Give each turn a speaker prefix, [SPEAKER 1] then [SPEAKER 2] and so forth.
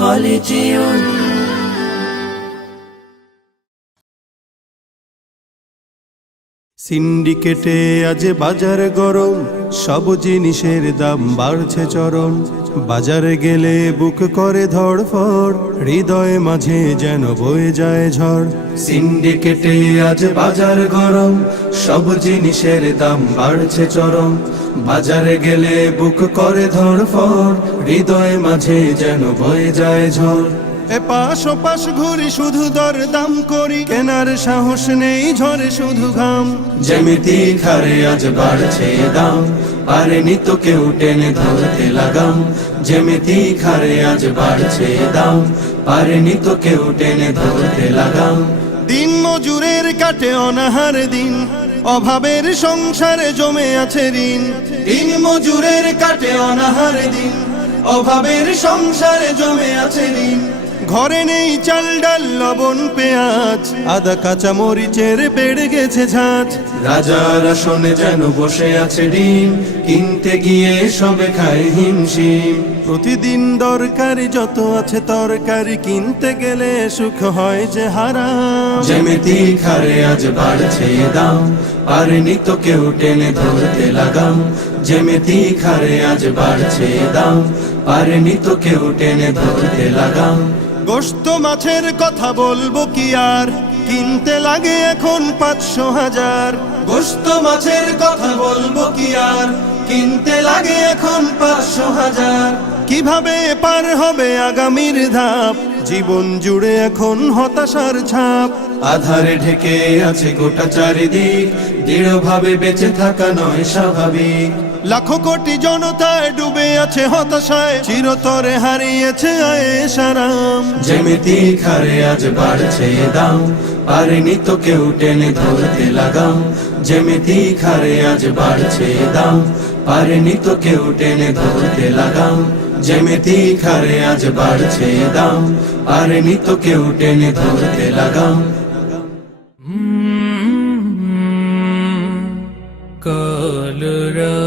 [SPEAKER 1] خالدون
[SPEAKER 2] সিন্ডিকেটে আজ বাজার গরম, সব জিনিসের দাম বাড়ছে চরম। বাজারে গেলে বুক করে ধড়ফড়, হৃদয় মাঝে যেন বয়ে যায় ঝড়। সিন্ডিকেটে আজ বাজার গরম, সব জিনিসের দাম বাড়ছে চরম। বাজারে গেলে বুক করে ধড়ফড়, হৃদয় মাঝে যেন বয়ে যায় ঝড়। এপাশ ওপাশ ঘুরি শুধু দর দাম করি, কেনার সাহস নেই ঝরে শুধু ঘাম। যেমিতি খারে আজ বাড়ছে দাম, পারেনি তো কেউ টেনে ধরতে লাগাম। যেমিতি খারে আজ বাড়ছে দাম, পারেনি তো কেউ টেনে ধরতে লাগাম। দিন মজুরের কাটে অনাহার দিন, অভাবের সংসারে জমে আছে ঋণ। দিন মজুরের কাটে অনাহার দিন, অভাবের সংসারে জমে আছে ঋণ। ঘরে নেই চাল ডাল লবণ পেঁয়াজ, আদা কাঁচা মরিচের বেড়ে গেছে ঝাঁজ। রাজার আসনে যেন বসে আছে ডিম, কিনতে গিয়ে সবে খায় হিমশিম। প্রতিদিন দরকারি যত আছে তরকারি, কিনতে গেলে সুখ হয় যে হারাম। যেমিতি খারে আজ বাড়ছে দাম, পারেনি তো কেউ টেনে ধরতে লাগাম। যেমিতি খারে আজ বাড়ছে দাম, পারেনি তো কেউ টেনে ধরতে লাগাম। গোশত মাছের কথা বলবো কি আর, কিনতে লাগে এখন 500,000। গোশত মাছের কথা বলবো কি আর, কিনতে লাগে এখন 500,000। কিভাবে পার হবে আগামীর ধাপ, জীবন জুড়ে এখন হতাশার ছাপ। আধারে ঢেকে আছে গোটা চারিদিক, দৃঢ়ভাবে বেঁচে থাকা নয় স্বাভাবিক। লাখো কোটি জনতায় ডুবে আছে হতাশায়, চিরতরে হারিয়েছে আয়েশ আরাম। যেমিতি খারে আজ বাড়ছে দাম, পারেনি তো কেউ টেনে ধরতে লাগাম। যেমিতি খারে আজ বাড়ছে দাম, পারেনি তো কেউ টেনে ধরতে লাগাম। যেমিতি খারে আজ বাড়ছে দাম, পারেনি তো কেউ টেনে ধরতে লাগাম।
[SPEAKER 1] কলরা